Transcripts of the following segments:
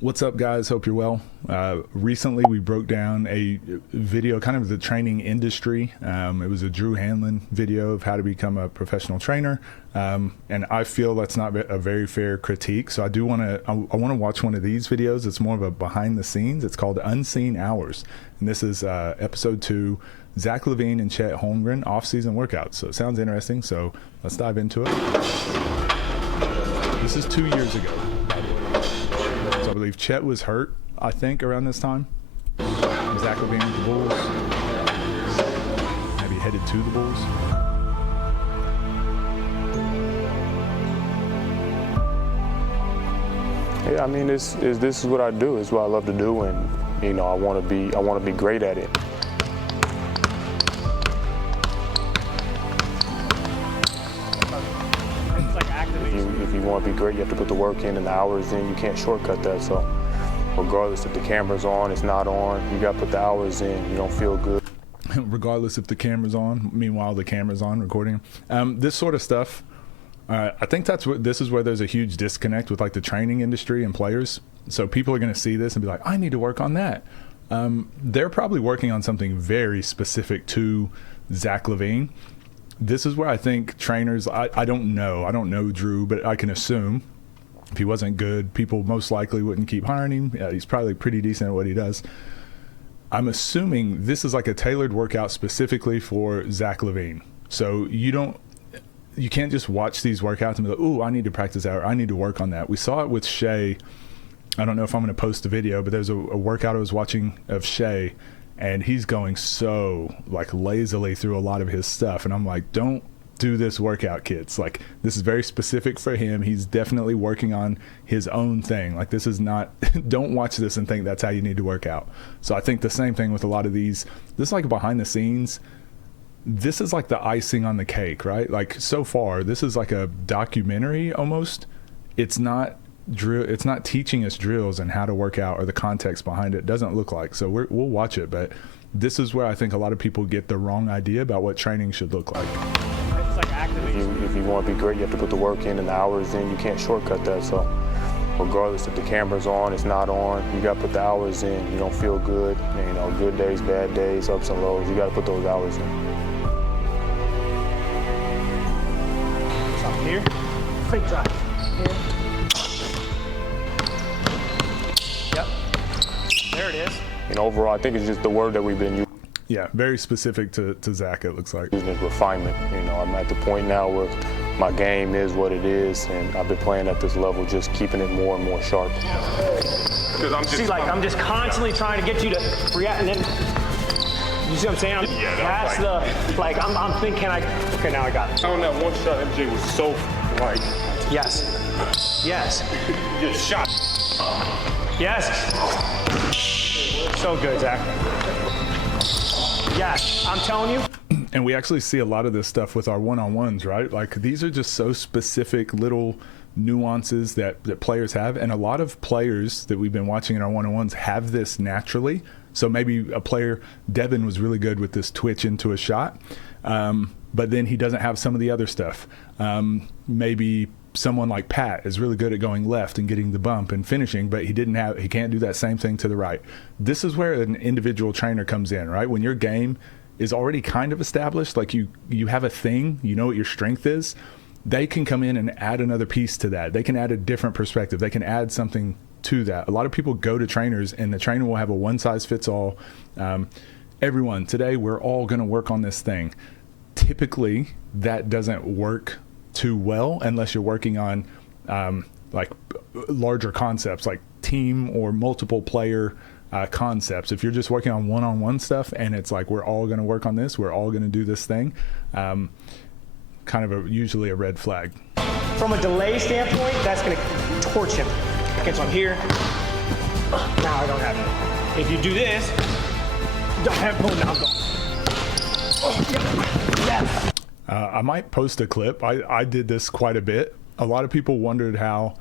What's up, guys? Hope you're well. Recently we broke down a video, kind of the training industry. It was a Drew Hanlen video of how to become a professional trainer, and I feel that's not a very fair critique. So I want to watch one of these videos. It's more of a behind the scenes. It's called Unseen Hours, and this is episode 2, Zach LaVine and Chet Holmgren off-season workouts. So it sounds interesting. So let's dive into it. This is 2 years ago, by the way. So I believe Chet was hurt, I think, around this time. Zach LaVine with the Bulls. Maybe headed to the Bulls. Yeah, I mean, this is what I do. It's what I love to do, and you know, I want to be great at it. If you want to be great, you have to put the work in and the hours in. You can't shortcut that. So regardless if the camera's on, it's not on, you got to put the hours in. You don't feel good. Regardless if the camera's on, meanwhile the camera's on recording. This sort of stuff, I think this is where there's a huge disconnect with like the training industry and players. So people are going to see this and be like, I need to work on that. They're probably working on something very specific to Zach LaVine. This is where I think trainers, I don't know Drew, but I can assume if he wasn't good, people most likely wouldn't keep hiring him. Yeah, he's probably pretty decent at what he does. I'm assuming this is like a tailored workout specifically for Zach LaVine. So you can't just watch these workouts and be like, ooh, I need to practice that, or I need to work on that. We saw it with Shea. I don't know if I'm going to post the video, but there's a workout I was watching of Shea, and he's going so like lazily through a lot of his stuff. And I'm like, don't do this workout, kids. Like, this is very specific for him. He's definitely working on his own thing. Like, this is not, don't watch this and think that's how you need to work out. So I think the same thing with a lot of these. This is like behind the scenes. This is like the icing on the cake, right? Like, so far, this is like a documentary almost. It's not teaching us drills and how to work out or the context behind it. Doesn't look like. So we'll watch it, but this is where I think a lot of people get the wrong idea about what training should look like. It's like if you want to be great, you have to put the work in and the hours in. You can't shortcut that. So regardless if the camera's on, it's not on, you got to put the hours in. You don't feel good. You know, good days, bad days, ups and lows. You got to put those hours in. Up here, fake drive. Here. Yep. There it is. You know, overall, I think it's just the word that we've been using. Yeah, very specific to Zach, it looks like. Using is refinement. You know, I'm at the point now where my game is what it is, and I've been playing at this level, just keeping it more and more sharp. Because I'm just constantly trying to get you to react, and then you see what I'm saying? I'm thinking okay, now I got it. On that one shot, MJ was so like. Yes. Yes. Just shot. Yes. So good, Zach. Yes, I'm telling you. And we actually see a lot of this stuff with our one-on-ones, right? Like, these are just so specific little nuances that players have. And a lot of players that we've been watching in our one-on-ones have this naturally. So maybe a player, Devin, was really good with this twitch into a shot, but then he doesn't have some of the other stuff. Maybe someone like Pat is really good at going left and getting the bump and finishing, but he can't do that same thing to the right. This is where an individual trainer comes in, right? When your game is already kind of established, like you have a thing, you know what your strength is, they can come in and add another piece to that. They can add a different perspective. They can add something to that. A lot of people go to trainers and the trainer will have a one-size-fits-all. Everyone, today we're all going to work on this thing. Typically, that doesn't work too well unless you're working on like larger concepts like team or multiple player concepts. If you're just working on one-on-one stuff and it's like, we're all going to work on this, we're all going to do this thing, kind of usually a red flag. From a delay standpoint, that's going to torch him. Okay, so I'm here. Now I don't have it. If you do this, don't have it. Now go. Yes. I might post a clip. I did this quite a bit. A lot of people wondered how,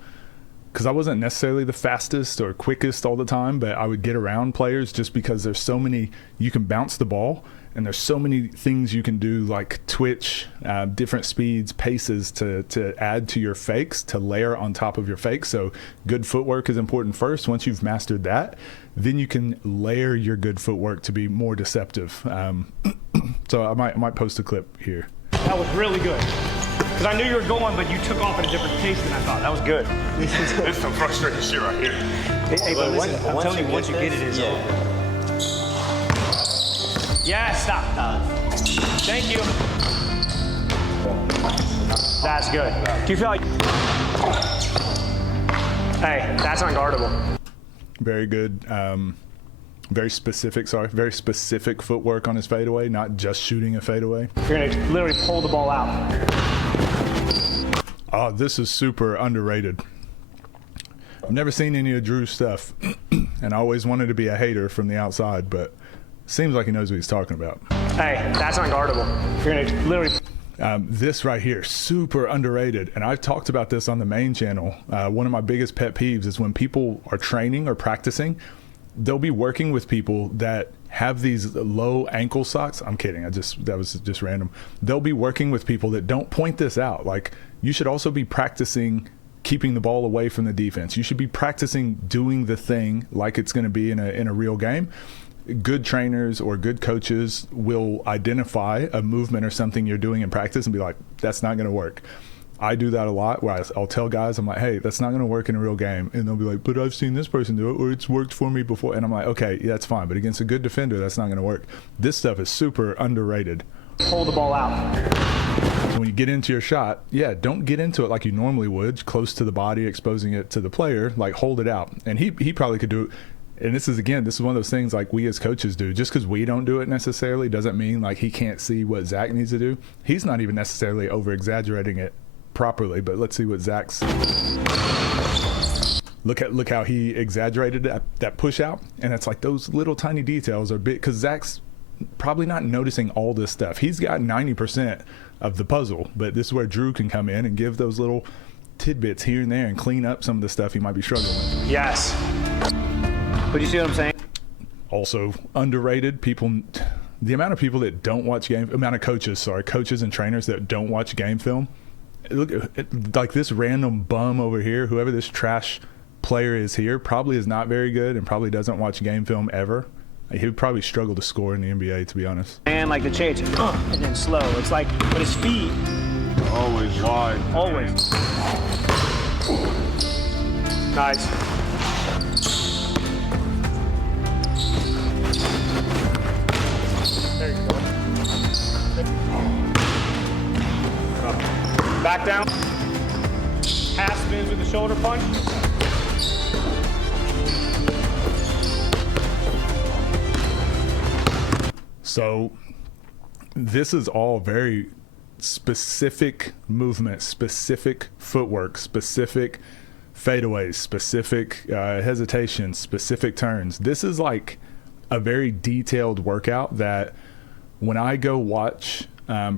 because I wasn't necessarily the fastest or quickest all the time, but I would get around players just because there's so many, you can bounce the ball And there's so many things you can do, like twitch, different speeds, paces to add to your fakes, to layer on top of your fakes. So good footwork is important first. Once you've mastered that, then you can layer your good footwork to be more deceptive. So I might post a clip here. That was really good. Because I knew you were going, but you took off at a different pace than I thought. That was good. This is some frustrating shit right here. Hey, but listen, I'm telling you, once you get it, it's over. Yeah, stop. Thank you. That's good. Do you feel like... Hey, that's unguardable. Very good. Very specific footwork on his fadeaway, not just shooting a fadeaway. You're gonna literally pull the ball out. Oh, this is super underrated. I've never seen any of Drew's stuff, and I always wanted to be a hater from the outside, but seems like he knows what he's talking about. Hey, that's unguardable. You're gonna literally... This right here, super underrated. And I've talked about this on the main channel. One of my biggest pet peeves is when people are training or practicing, they'll be working with people that have these low ankle socks. I'm kidding. That was just random. They'll be working with people that don't point this out. Like, you should also be practicing keeping the ball away from the defense. You should be practicing doing the thing like it's going to be in a real game. Good trainers or good coaches will identify a movement or something you're doing in practice and be like, that's not going to work. I do that a lot where I'll tell guys, I'm like, hey, that's not going to work in a real game. And they'll be like, but I've seen this person do it, or it's worked for me before. And I'm like, okay, yeah, that's fine. But against a good defender, that's not going to work. This stuff is super underrated. Pull the ball out. So when you get into your shot, yeah, don't get into it like you normally would, close to the body, exposing it to the player, like hold it out. And he probably could do it. And this is one of those things like we as coaches do. Just because we don't do it necessarily doesn't mean like he can't see what Zach needs to do. He's not even necessarily over-exaggerating it properly, but let's see what Zach's... Look how he exaggerated that push out. And it's like those little tiny details are big, because Zach's probably not noticing all this stuff. He's got 90% of the puzzle, but this is where Drew can come in and give those little tidbits here and there and clean up some of the stuff he might be struggling with. Yes. But you see what I'm saying? Also underrated, the amount of people that don't watch coaches and trainers that don't watch game film. Look, like this random bum over here, whoever this trash player is here, probably is not very good and probably doesn't watch game film ever. He would probably struggle to score in the NBA, to be honest. And like the chase, and then slow. It's like, but his feet. Always wide. Always. Nice. There you go. Back down. Half spins with the shoulder punch. So this is all very specific movement, specific footwork, specific fadeaways, specific hesitations, specific turns. This is like a very detailed workout that when I go watch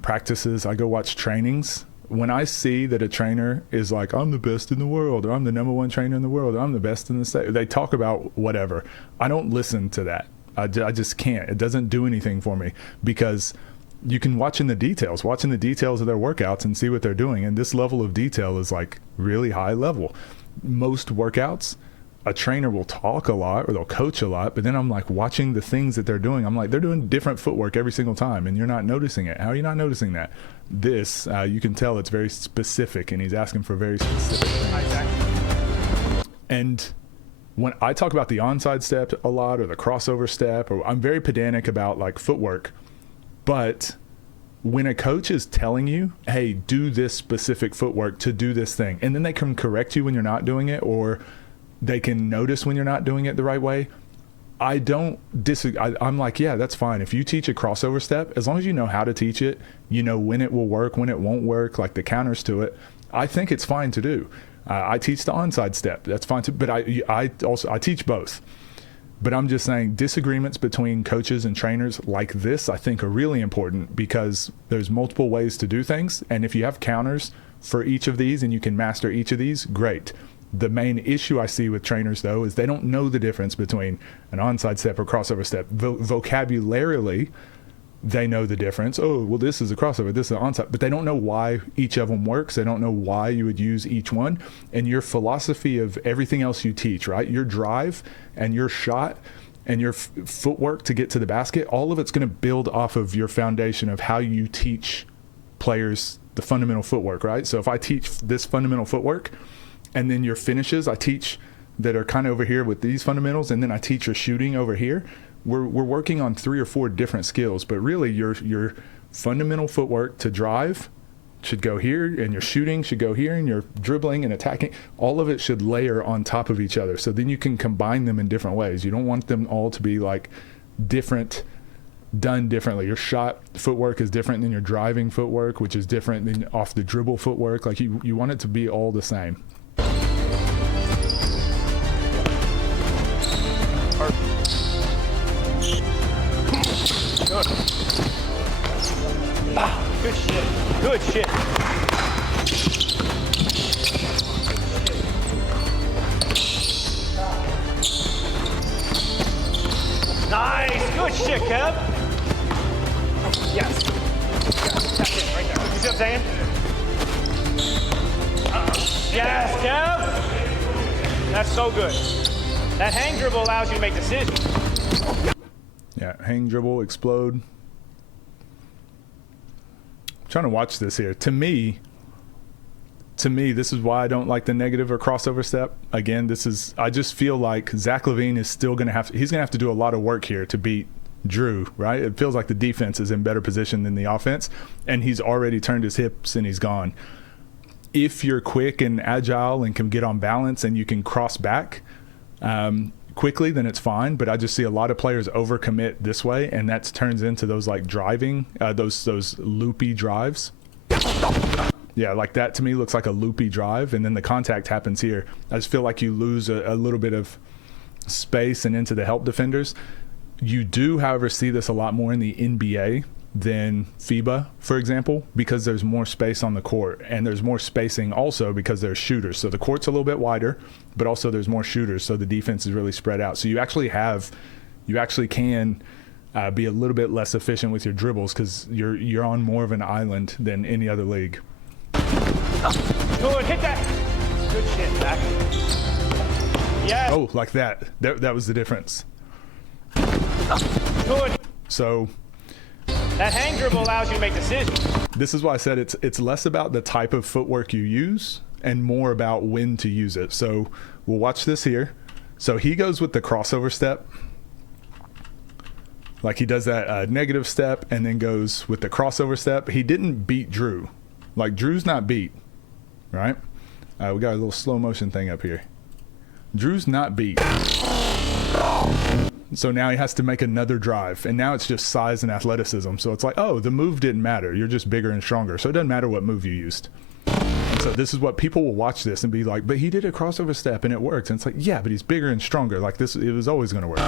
practices, I go watch trainings, when I see that a trainer is like, I'm the best in the world, or I'm the #1 trainer in the world, or I'm the best in the state, they talk about whatever. I don't listen to that. I just can't. It doesn't do anything for me, because you can watch in the details of their workouts and see what they're doing. And this level of detail is like really high level. Most workouts, a trainer will talk a lot or they'll coach a lot, but then I'm like watching the things that they're doing. I'm like, they're doing different footwork every single time and you're not noticing it. How are you not noticing that? This, you can tell it's very specific, and he's asking for very specific things. And when I talk about the onside step a lot, or the crossover step, or I'm very pedantic about like footwork, but when a coach is telling you, hey, do this specific footwork to do this thing, and then they can correct you when you're not doing it, or they can notice when you're not doing it the right way, I don't disagree. I'm like, yeah, that's fine. If you teach a crossover step, as long as you know how to teach it, you know when it will work, when it won't work, like the counters to it, I think it's fine to do. I teach the onside step. That's fine too. But I teach both. But I'm just saying, disagreements between coaches and trainers like this, I think, are really important, because there's multiple ways to do things. And if you have counters for each of these and you can master each of these, great. The main issue I see with trainers, though, is they don't know the difference between an onside step or crossover step. Vocabularily, they know the difference. Oh, well, this is a crossover, this is an onside, but they don't know why each of them works. They don't know why you would use each one. And your philosophy of everything else you teach, right? Your drive and your shot and your footwork to get to the basket, all of it's going to build off of your foundation of how you teach players the fundamental footwork, right? So if I teach this fundamental footwork and then your finishes I teach that are kind of over here with these fundamentals, and then I teach your shooting over here, we're working on 3 or 4 different skills, but really your fundamental footwork to drive should go here, and your shooting should go here, and your dribbling and attacking, all of it should layer on top of each other. So then you can combine them in different ways. You don't want them all to be like different, done differently. Your shot footwork is different than your driving footwork, which is different than off the dribble footwork. Like you want it to be all the same. Good. Good shit. Good shit. Nice. Good shit, Kev. Yes. That's it right there. You see what I'm saying? Yes, Kev. That's so good. That hang dribble allows you to make decisions. Yeah, hang, dribble, explode. I'm trying to watch this here. To me, this is why I don't like the negative or crossover step. Again, I just feel like Zach LaVine is still going to he's going to have to do a lot of work here to beat Drew, right? It feels like the defense is in better position than the offense, and he's already turned his hips and he's gone. If you're quick and agile and can get on balance and you can cross back, quickly, then it's fine. But I just see a lot of players overcommit this way, and that turns into those like driving, those loopy drives. Yeah, like that to me looks like a loopy drive, and then the contact happens here. I just feel like you lose a little bit of space and into the help defenders. You do, however, see this a lot more in the NBA than FIBA, for example, because there's more space on the court, and there's more spacing also because there's shooters. So the court's a little bit wider, but also there's more shooters, so the defense is really spread out. So you actually can be a little bit less efficient with your dribbles because you're on more of an island than any other league. Good, hit that. Good shit, Zach. Yes. Oh, like that. That was the difference. Good. So that hang dribble allows you to make decisions. This is why I said it's less about the type of footwork you use and more about when to use it. So we'll watch this here. So he goes with the crossover step. Like he does that negative step and then goes with the crossover step. He didn't beat Drew. Like Drew's not beat, right? We got a little slow motion thing up here. Drew's not beat. So now he has to make another drive, and now it's just size and athleticism. So it's like, oh, the move didn't matter. You're just bigger and stronger. So it doesn't matter what move you used. And so this is what people will watch this and be like, but he did a crossover step and it worked. And it's like, yeah, but he's bigger and stronger. Like this, it was always going to work.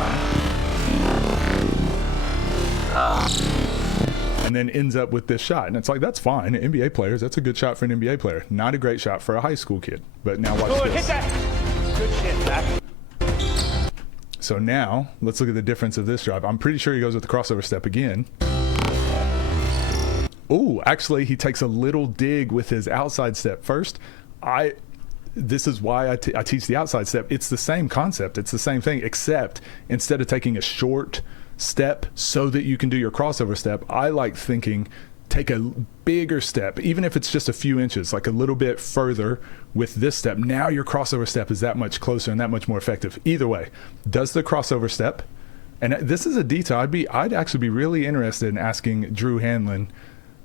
And then ends up with this shot. And it's like, that's fine. NBA players, that's a good shot for an NBA player. Not a great shot for a high school kid. But now watch Good, this. hit that. Good shit, Zach. So now let's look at the difference of this drive. I'm pretty sure he goes with the crossover step again. Oh, actually, he takes a little dig with his outside step first. This is why I teach the outside step. It's the same concept. It's the same thing, except instead of taking a short step so that you can do your crossover step, I like thinking take a bigger step, even if it's just a few inches, like a little bit further with this step. Now your crossover step is that much closer and that much more effective. Either way, does the crossover step, and this is a detail I'd actually be really interested in asking Drew Hanlen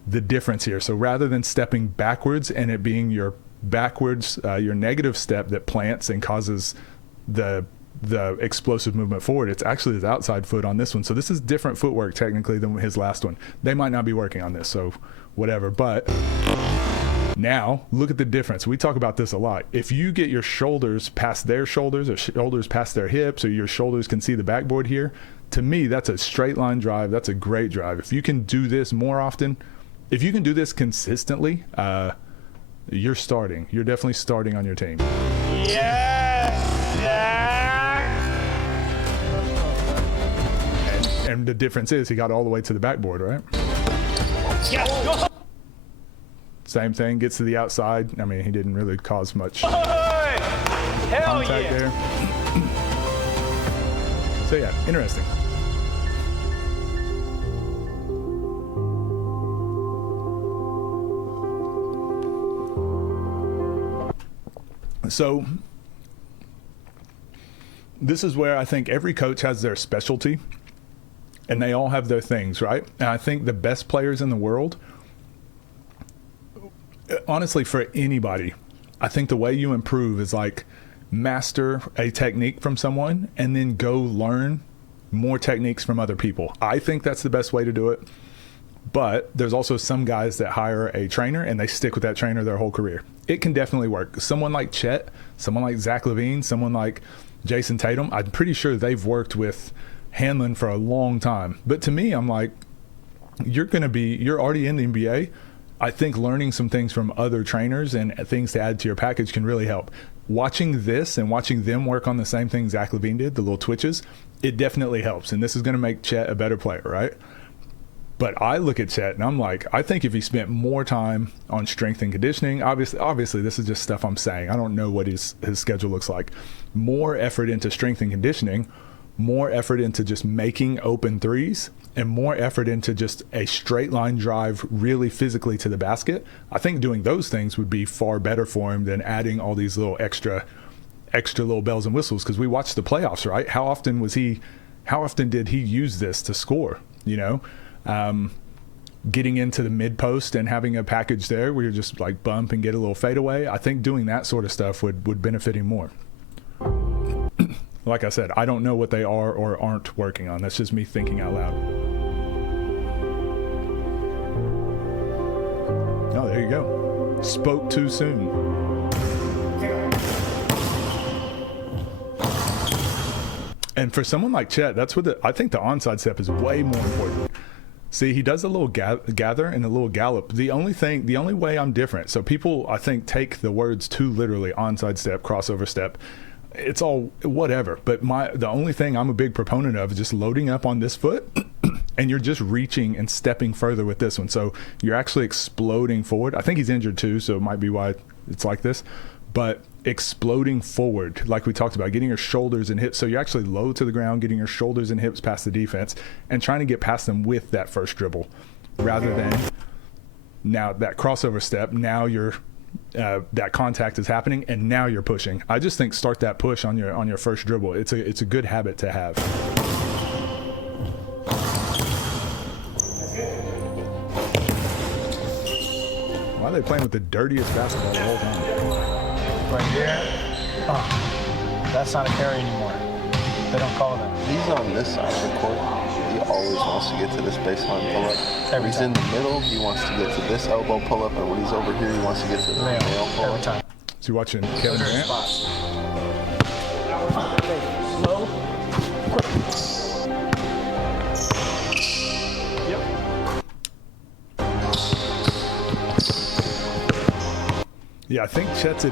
the difference here. So rather than stepping backwards and it being your backwards, your negative step that plants and causes the explosive movement forward, it's actually his outside foot on this one. So this is different footwork technically than his last one. They might not be working on this, so whatever. But now look at the difference. We talk about this a lot. If you get your shoulders past their shoulders or shoulders past their hips, or your shoulders can see the backboard here, to me that's a straight line drive. That's a great drive. If you can do this more often, if you can do this consistently, you're definitely starting on your team. Yes, Zach. And the difference is he got all the way to the backboard, right? Yes, go. Same thing, gets to the outside. I mean, he didn't really cause much Hell contact yeah. there. So yeah, interesting. So this is where I think every coach has their specialty and they all have their things, right? And I think the best players in the world, honestly, for anybody, I think the way you improve is like master a technique from someone and then go learn more techniques from other people. I think that's the best way to do it. But there's also some guys that hire a trainer and they stick with that trainer their whole career. It can definitely work. Someone like Chet, someone like Zach Levine, someone like Jason Tatum, I'm pretty sure they've worked with Hanlon for a long time. But to me, I'm like, you're already in the NBA. I think learning some things from other trainers and things to add to your package can really help. Watching this and watching them work on the same thing Zach Levine did, the little twitches, it definitely helps. And this is going to make Chet a better player, right? But I look at Chet and I'm like, I think if he spent more time on strength and conditioning, obviously this is just stuff I'm saying. I don't know what his schedule looks like. More effort into strength and conditioning, more effort into just making open threes, and more effort into just a straight line drive really physically to the basket. I think doing those things would be far better for him than adding all these little extra little bells and whistles, because we watched the playoffs, right? How often did he use this to score, you know? Getting into the mid post and having a package there where you're just like bump and get a little fadeaway. I think doing that sort of stuff would benefit him more. Like I said, I don't know what they are or aren't working on. That's just me thinking out loud. Oh, there you go. Spoke too soon. And for someone like Chet, that's what I think the onside step is way more important. See, he does a little gather and a little gallop. The only way I'm different. So people, I think, take the words too literally. Onside step, crossover step. It's all whatever. But the only thing I'm a big proponent of is just loading up on this foot, and you're just reaching and stepping further with this one. So you're actually exploding forward. I think he's injured too, so it might be why it's like this. But exploding forward, like we talked about, getting your shoulders and hips. So you're actually low to the ground, getting your shoulders and hips past the defense and trying to get past them with that first dribble, rather than now that crossover step. Now you're that contact is happening and now you're pushing. I just think start that push on your first dribble. It's a good habit to have. Why are they playing with the dirtiest basketball the whole time? Right here. Oh, that's not a carry anymore. They don't call that. He's on this side of the court. He always wants to get to this baseline pull-up. Every he's time. in the middle, he wants to get to this elbow pull-up, and when he's over here, he wants to get to the nail pull-up. Every time. So you're watching Kevin Durant? Slow, quick. Yeah, I think Chet's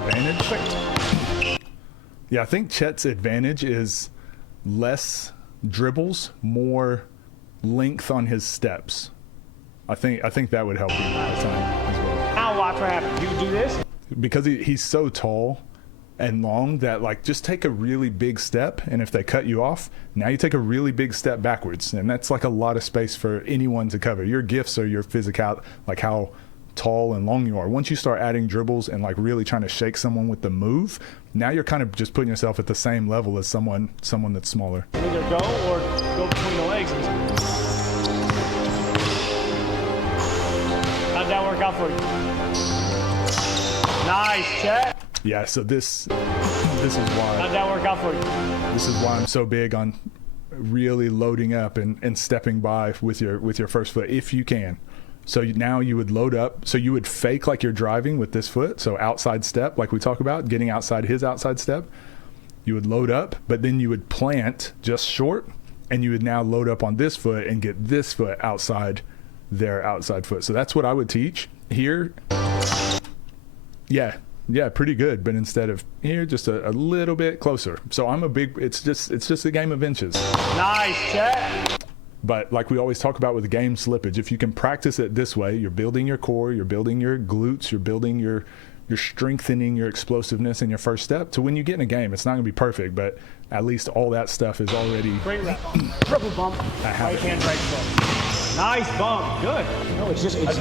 advantage is less dribbles, more length on his steps. I think that would help him all the time as well. Now watch what happens. You do this. Because he's so tall and long that, like, just take a really big step, and if they cut you off, now you take a really big step backwards, and that's like a lot of space for anyone to cover. Your gifts are your physical, like how tall and long you are. Once you start adding dribbles and like really trying to shake someone with the move, now you're kind of just putting yourself at the same level as someone that's smaller. Either go or go between the legs. How'd that work out for you? Nice, Chet. Yeah, so this is why. How'd that work out for you? This is why I'm so big on really loading up and stepping by with your first foot if you can. So now you would load up. So you would fake like you're driving with this foot. So outside step, like we talk about, getting outside his outside step. You would load up, but then you would plant just short, and you would now load up on this foot and get this foot outside their outside foot. So that's what I would teach here. Yeah, pretty good. But instead of here, just a little bit closer. So it's just a game of inches. Nice, Chet. But like we always talk about with game slippage, if you can practice it this way, you're building your core, you're building your glutes, you're building you're strengthening your explosiveness in your first step to when you get in a game. It's not going to be perfect, but at least all that stuff is already. Great rep. Triple bump. Right hand, right foot. Nice bump. Good. No, it's just. It's,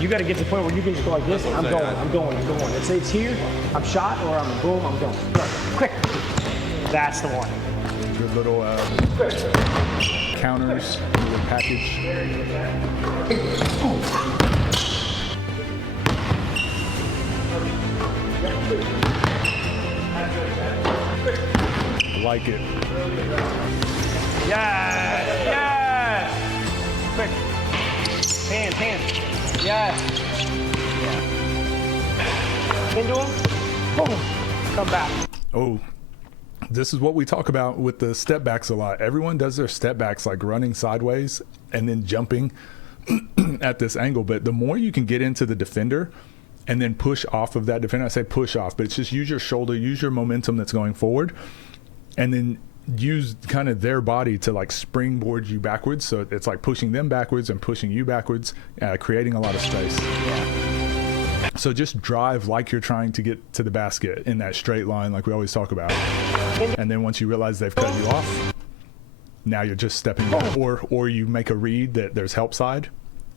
you got to get to the point where you can just go like this. I'm going. It's here. I'm shot or I'm boom. I'm going. Quick. That's the one. Good little counters in your package. I like it. Yes. Quick. Hand. Yes. Into him. Boom. Come back. Oh. This is what we talk about with the step backs a lot. Everyone does their step backs like running sideways and then jumping at this angle. But the more you can get into the defender and then push off of that defender, I say push off, but it's just use your shoulder, use your momentum that's going forward, and then use kind of their body to like springboard you backwards. So it's like pushing them backwards and pushing you backwards, creating a lot of space. So just drive like you're trying to get to the basket in that straight line like we always talk about. And then once you realize they've cut you off, now you're just stepping back. Or you make a read that there's help side.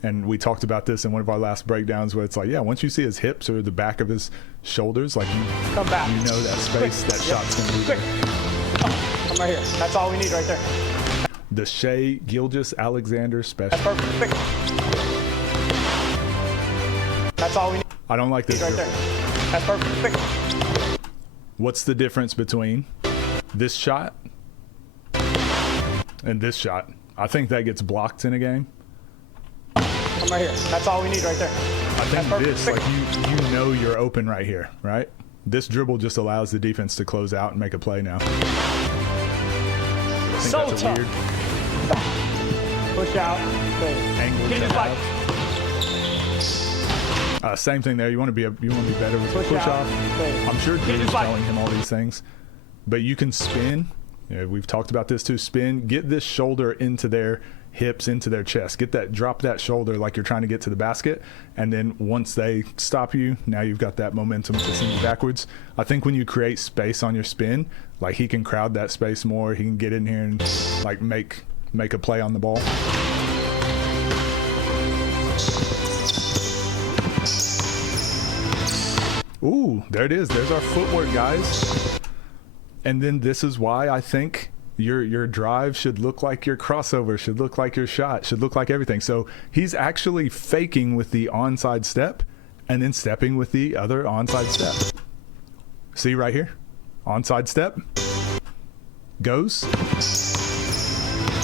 And we talked about this in one of our last breakdowns where it's like, yeah, once you see his hips or the back of his shoulders, like you know that space, that shot's going to be there. I'm right here. That's all we need right there. The Shea Gilgeous-Alexander special. That's perfect. That's all we need. I don't like this. Right there. That's perfect. What's the difference between this shot and this shot? I think that gets blocked in a game. I'm right here. That's all we need right there. I think this, like you know you're open right here, right? This dribble just allows the defense to close out and make a play now. I think So that's tough. weird Push out. angle Get to his bike. have. Same thing there. You want to be better with your push off. I'm sure Drew's telling him all these things, but you can spin. We've talked about this too. Spin. Get this shoulder into their hips, into their chest. Drop that shoulder like you're trying to get to the basket, and then once they stop you, now you've got that momentum to send you backwards. I think when you create space on your spin, like he can crowd that space more. He can get in here and like make a play on the ball. Ooh, there it is. There's our footwork, guys. And then this is why I think your drive should look like your crossover, should look like your shot, should look like everything. So he's actually faking with the onside step and then stepping with the other onside step. See right here? Onside step. Goes.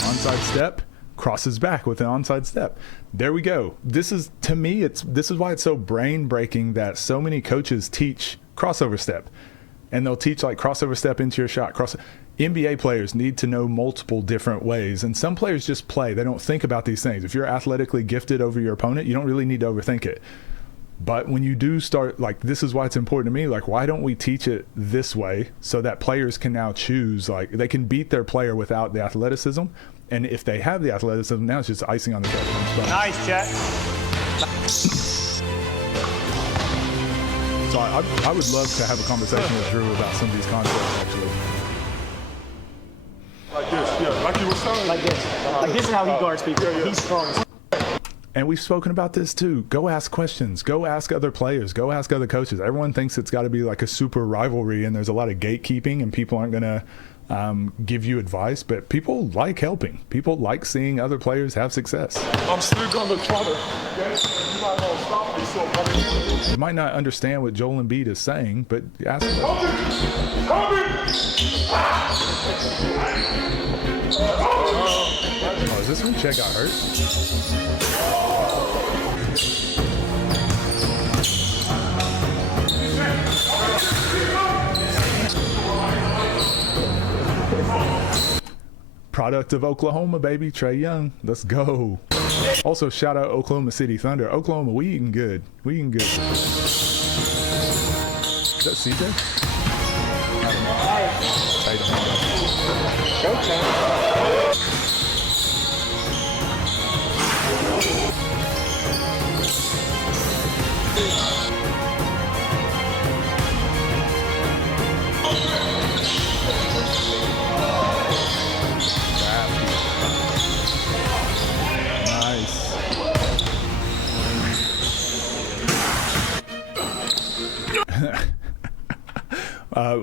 Onside step. Crosses back with an onside step. There we go. This is, to me, this is why it's so brain breaking that so many coaches teach crossover step, and they'll teach like crossover step into your shot. NBA players need to know multiple different ways, and some players just play. They don't think about these things. If you're athletically gifted over your opponent, you don't really need to overthink it. But when you do start, like, this is why it's important to me, like, why don't we teach it this way so that players can now choose, like, they can beat their player without the athleticism, and if they have the athleticism, now it's just icing on the cake. Nice, Chet. So I would love to have a conversation with Drew about some of these concepts, actually. Like this, yeah, like you were saying. Like this. Like this is how he guards people. He's strong. And we've spoken about this too. Go ask questions. Go ask other players. Go ask other coaches. Everyone thinks it's got to be like a super rivalry and there's a lot of gatekeeping and people aren't going to give you advice, but people like helping. People like seeing other players have success. I'm still gonna try to. You might want to stop me, so You might not understand what Joel Embiid is saying, but ask him. oh, Oh, is this when Chet got hurt? Product of Oklahoma, baby. Trae Young. Let's go. Also, shout out Oklahoma City Thunder. Oklahoma, we eating good. We eating good. Is that CJ?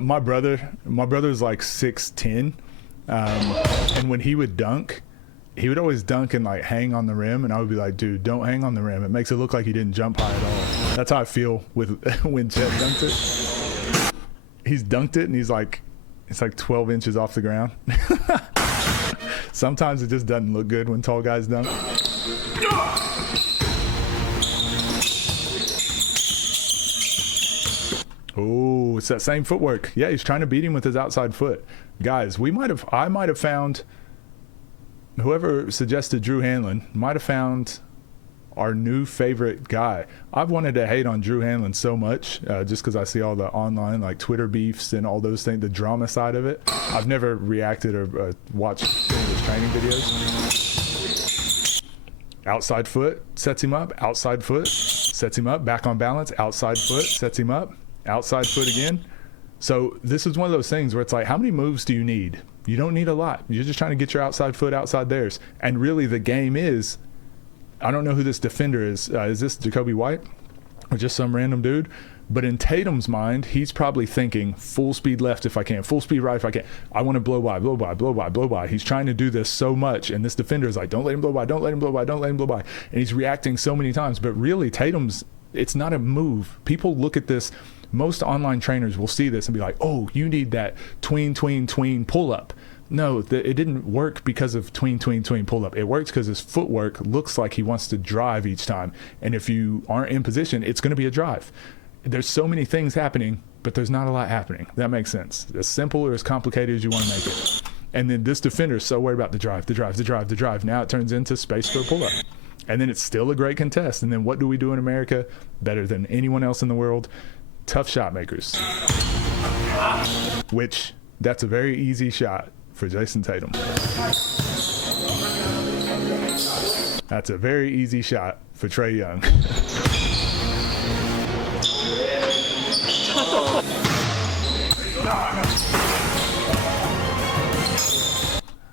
My brother's like 6'10", and when he would dunk, he would always dunk and like hang on the rim, and I would be like, dude, don't hang on the rim. It makes it look like he didn't jump high at all. That's how I feel with when Chet dunks it. He's dunked it, and it's like 12 inches off the ground. Sometimes it just doesn't look good when tall guys dunk. Oh, it's that same footwork. Yeah, he's trying to beat him with his outside foot. Guys, I might have found, whoever suggested Drew Hanlen might have found our new favorite guy. I've wanted to hate on Drew Hanlen so much, just because I see all the online like Twitter beefs and all those things, the drama side of it. I've never reacted or watched any of his training videos. Outside foot sets him up. Outside foot sets him up. Back on balance. Outside foot sets him up. Outside foot again. So this is one of those things where it's like, how many moves do you need? You don't need a lot. You're just trying to get your outside foot outside theirs. And really the game is, I don't know who this defender is. Is this Jacoby White or just some random dude? But in Tatum's mind, he's probably thinking full speed left if I can, full speed right if I can. I want to blow by, blow by, blow by, blow by. He's trying to do this so much, and this defender is like, don't let him blow by, don't let him blow by, don't let him blow by. And he's reacting so many times. But really, Tatum's, it's not a move. People look at this. Most online trainers will see this and be like, oh, you need that tween, tween, tween pull up. No, it didn't work because of tween, tween, tween pull up. It works because his footwork looks like he wants to drive each time. And if you aren't in position, it's going to be a drive. There's so many things happening, but there's not a lot happening. That makes sense. As simple or as complicated as you want to make it. And then this defender is so worried about the drive, the drive, the drive, the drive. Now it turns into space for a pull up. And then it's still a great contest. And then what do we do in America better than anyone else in the world? Tough shot makers. Which, that's a very easy shot for Jason Tatum. That's a very easy shot for Trae Young.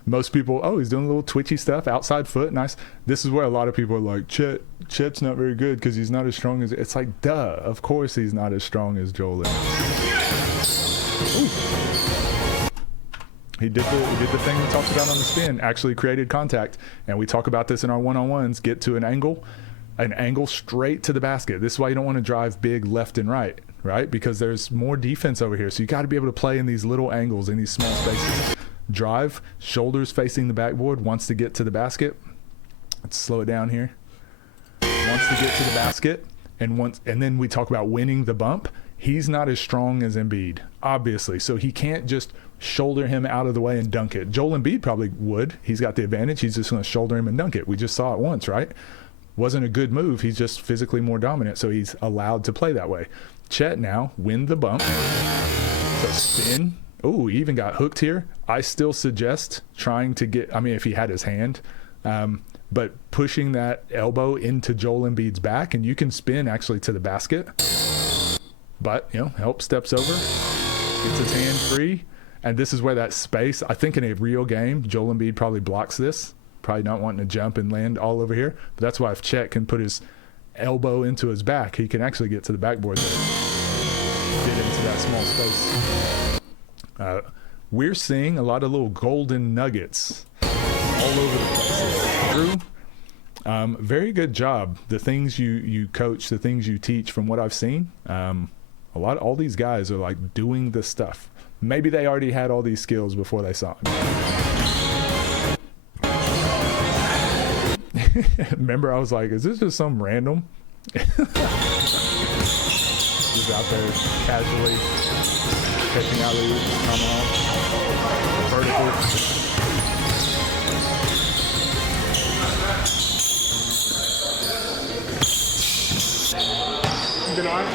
Most people, oh, he's doing a little twitchy stuff, outside foot, nice. This is where a lot of people are like, Chet's not very good because he's not as strong as, it's like, duh, of course he's not as strong as Joel is. He did the thing we talked about on the spin, actually created contact, and we talk about this in our one-on-ones, get to an angle straight to the basket. This is why you don't want to drive big left and right, because there's more defense over here, so you got to be able to play in these little angles, in these small spaces. Drive, shoulders facing the backboard, wants to get to the basket. Let's slow it down here. Wants to get to the basket, and then we talk about winning the bump. He's not as strong as Embiid, obviously, so he can't just shoulder him out of the way and dunk it. Joel Embiid probably would. He's got the advantage. He's just going to shoulder him and dunk it. We just saw it once, right? Wasn't a good move. He's just physically more dominant, so he's allowed to play that way. Chet now, win the bump. So spin. Oh, he even got hooked here. I still suggest trying to get, I mean, if he had his hand, but pushing that elbow into Joel Embiid's back, and you can spin actually to the basket. But, help steps over, gets his hand free, and this is where that space, I think in a real game, Joel Embiid probably blocks this, probably not wanting to jump and land all over here. But that's why if Chet can put his elbow into his back, he can actually get to the backboard there, get into that small space. We're seeing a lot of little golden nuggets all over the place. Drew, very good job. The things you coach, the things you teach, from what I've seen, all these guys are like doing the stuff. Maybe they already had all these skills before they saw him. Remember, I was like, is this just some random? Just out there casually catching out of tomahawk, vertical. Good arm.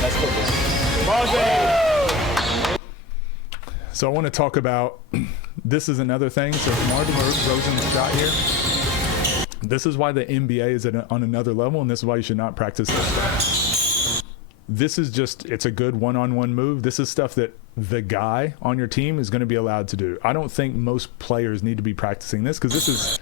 That's good. So I want to talk about, this is another thing. So DeMar DeRozan's shot here. This is why the NBA is on another level, and this is why you should not practice this stuff. This is just, it's a good one-on-one move. This is stuff that the guy on your team is going to be allowed to do. I don't think most players need to be practicing this because this is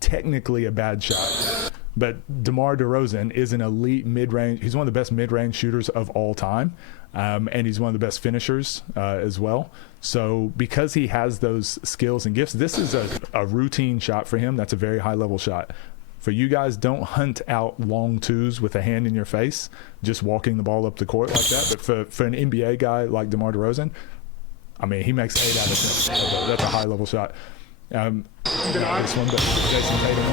technically a bad shot. But DeMar DeRozan is an elite mid-range. He's one of the best mid-range shooters of all time, and he's one of the best finishers as well. So because he has those skills and gifts, this is a routine shot for him. That's a very high-level shot. For you guys, don't hunt out long twos with a hand in your face, just walking the ball up the court like that. But for an NBA guy like DeMar DeRozan, I mean, he makes 8 out of 10. That's a high-level shot. This one, but Jason Tatum.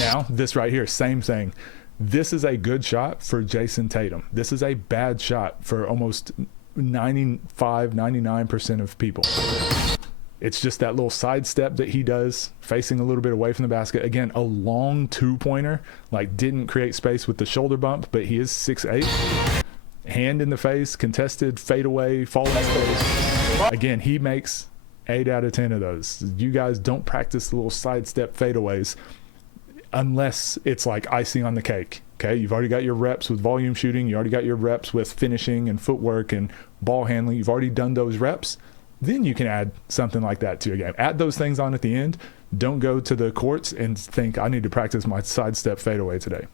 Now, this right here, same thing. This is a good shot for Jason Tatum. This is a bad shot for almost 99% of people. It's just that little sidestep that he does, facing a little bit away from the basket. Again, a long two-pointer, like didn't create space with the shoulder bump, but he is 6'8". Hand in the face, contested, fade away, fall in space. Again, he makes 8 out of 10 of those. You guys don't practice the little sidestep fadeaways unless it's like icing on the cake. Okay, you've already got your reps with volume shooting. You already got your reps with finishing and footwork and ball handling. You've already done those reps. Then you can add something like that to your game. Add those things on at the end. Don't go to the courts and think, I need to practice my sidestep fadeaway today.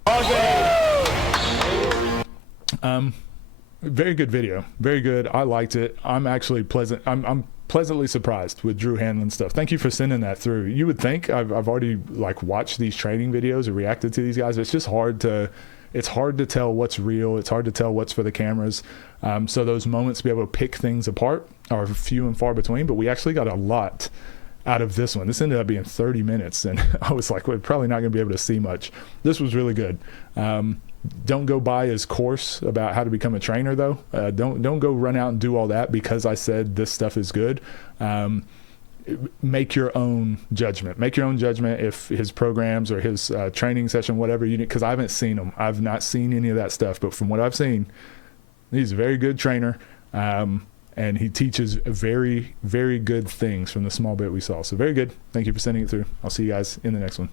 Very good video. Very good. I liked it. I'm actually I'm pleasantly surprised with Drew Hanlen stuff. Thank you for sending that through. You would think I've already like watched these training videos or reacted to these guys. It's just hard to tell what's real. It's hard to tell what's for the cameras. So those moments to be able to pick things apart are few and far between, but we actually got a lot out of this one. This ended up being 30 minutes, and I was like, we're probably not going to be able to see much. This was really good. Don't go buy his course about how to become a trainer, though. Don't go run out and do all that because I said this stuff is good. Make your own judgment. Make your own judgment if his programs or his training session, whatever you need, because I haven't seen them. I've not seen any of that stuff, but from what I've seen, he's a very good trainer, and he teaches very, very good things from the small bit we saw. So very good. Thank you for sending it through. I'll see you guys in the next one.